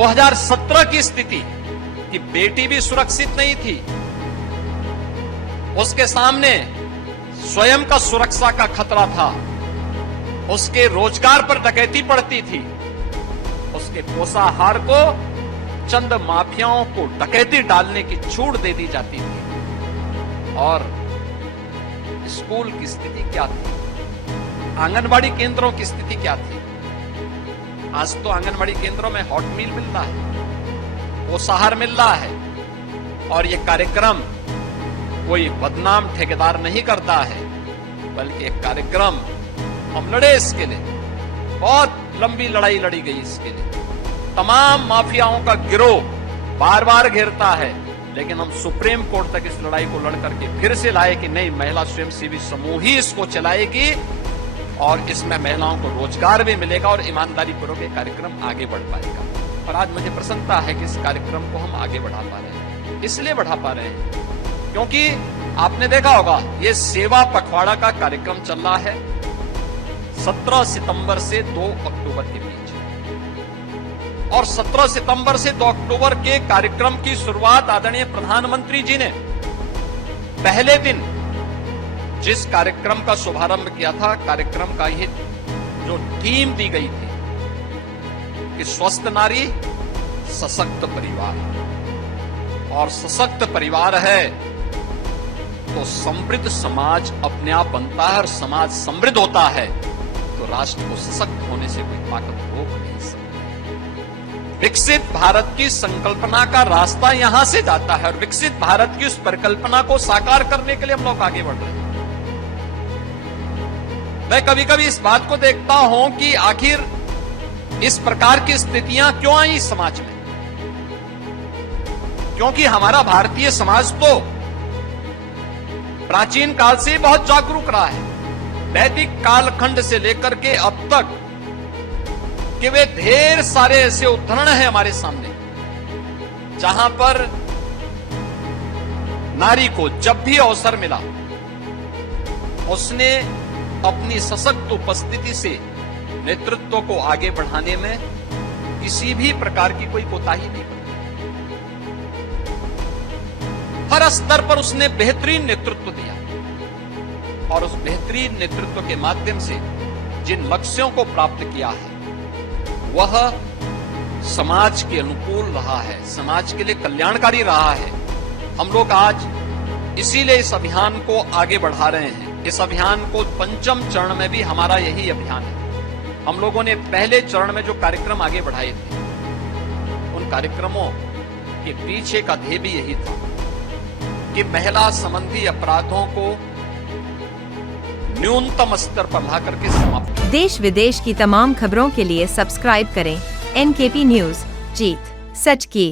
2017 की स्थिति कि बेटी भी सुरक्षित नहीं थी, उसके सामने स्वयं का सुरक्षा का खतरा था, उसके रोजगार पर डकैती पड़ती थी, उसके पोषाहार को चंद माफियाओं को डकैती डालने की छूट दे दी जाती थी। और स्कूल की स्थिति क्या थी, आंगनबाड़ी केंद्रों की स्थिति क्या थी। आज तो आंगनबाड़ी केंद्रों में हॉट मील मिल रहा है, पोषाहार मिल रहा है, और यह कार्यक्रम कोई बदनाम ठेकेदार नहीं करता है, बल्कि एक कार्यक्रम हम लड़े इसके लिए, बहुत लंबी लड़ाई लड़ी गई इसके लिए। तमाम माफियाओं का गिरोह बार बार घेरता है, लेकिन हम सुप्रीम कोर्ट तक इस लड़ाई को लड़ करके फिर से लाए कि नहीं, महिला स्वयंसेवी समूह ही इसको चलाएगी और इसमें महिलाओं को रोजगार भी मिलेगा और ईमानदारी पूर्वक ये कार्यक्रम आगे बढ़ पाएगा। और आज मुझे प्रसन्नता है कि इस कार्यक्रम को हम आगे बढ़ा पा रहे हैं। इसलिए बढ़ा पा रहे हैं क्योंकि आपने देखा होगा ये सेवा पखवाड़ा का कार्यक्रम चल रहा है 17 सितंबर से 2 अक्टूबर के बीच, और 17 सितंबर से 2 अक्टूबर के कार्यक्रम की शुरुआत आदरणीय प्रधानमंत्री जी ने पहले दिन जिस कार्यक्रम का शुभारंभ किया था, कार्यक्रम का ये जो थीम दी गई थी कि स्वस्थ नारी सशक्त परिवार, और सशक्त परिवार है तो समृद्ध समाज अपने आप बनता है, और समाज समृद्ध होता है तो राष्ट्र को सशक्त होने से कोई ताकत रोक नहीं सकती। विकसित भारत की संकल्पना का रास्ता यहां से जाता है, और विकसित भारत की उस परिकल्पना को साकार करने के लिए हम लोग आगे बढ़ रहे हैं। मैं कभी कभी इस बात को देखता हूं कि आखिर इस प्रकार की स्थितियां क्यों आई समाज में, क्योंकि हमारा भारतीय समाज तो प्राचीन काल से बहुत जागरूक रहा है, वैदिक कालखंड से लेकर के अब तक कि वे ढेर सारे ऐसे उदाहरण हैं हमारे सामने जहां पर नारी को जब भी अवसर मिला उसने अपनी सशक्त उपस्थिति से नेतृत्व को आगे बढ़ाने में किसी भी प्रकार की कोई कोताही नहीं बरती। हर स्तर पर उसने बेहतरीन नेतृत्व दिया, और उस बेहतरीन नेतृत्व के माध्यम से जिन लक्ष्यों को प्राप्त किया है वह समाज के अनुकूल रहा है, समाज के लिए कल्याणकारी रहा है। हम लोग आज इसीलिए इस अभियान को आगे बढ़ा रहे हैं। इस अभियान को 5वें चरण में भी हमारा यही अभियान है। हम लोगों ने पहले चरण में जो कार्यक्रम आगे बढ़ाए थे, उन कार्यक्रमों के पीछे का ध्येय भी यही था कि महिला संबंधी अपराधों को न्यूनतम स्तर पर ला करके समाप्त। देश विदेश की तमाम खबरों के लिए सब्सक्राइब करें NKP न्यूज, जीत सच की।